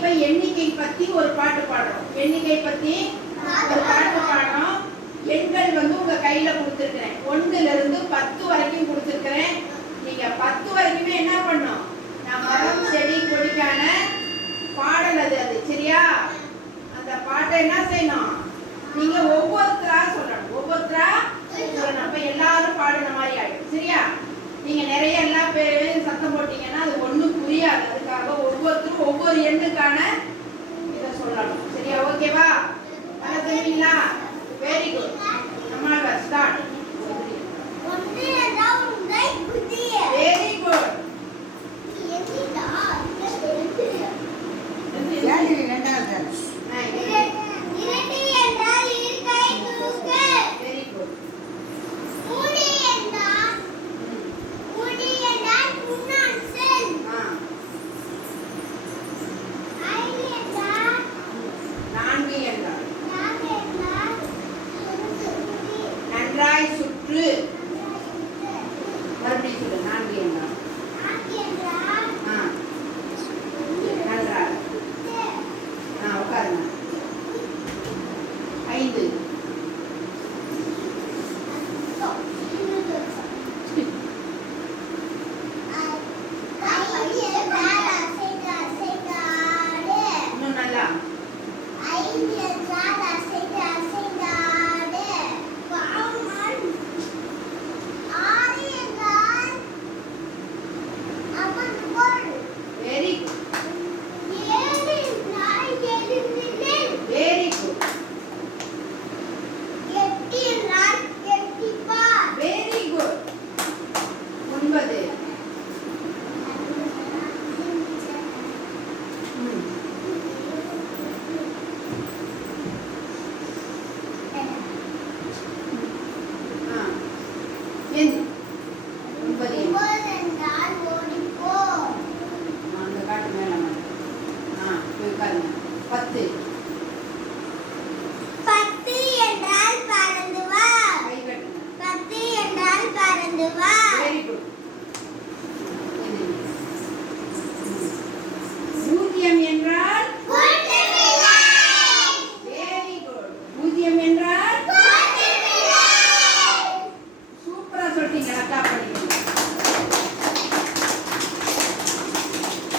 இப்ப எண்ணிக்கை பத்தி ஒரு பாட்டு பாடுறோம் எண்ணிக்கை பத்தி ஒரு பாட்டு பாடுறோம் எண்கள் வந்து உங்க கையில கொடுத்துருக்கிறேன். ஒண்ணுல இருந்து பத்து வரைக்கும் கொடுத்துருக்கிறேன். நீங்க பத்து வரைக்குமே என்ன பண்ணும் நான் மரம் செடி கொடிக்கான பாடல் அது அது. சரியா? அந்த பாட்டை என்ன செய்யணும்? நீங்க ஒவ்வொருத்தரா சொல்லணும். ஒவ்வொருத்தரா சொல்லணும். அப்ப எல்லாரும் பாடுன மாதிரி ஆயிடும். சரியா? நீங்க நிறைய எல்லா பேரும் சத்தம் போட்டீங்கன்னா அது ஒண்ணும் புரியாது. அதுக்காக ஒவ்வொருத்தரும் ஒவ்வொரு எண்ணுக்கான இதை சொல்லணும். சரியா? ஓகேவா? பண்ண தெரியுங்களா 对。With dá para mim.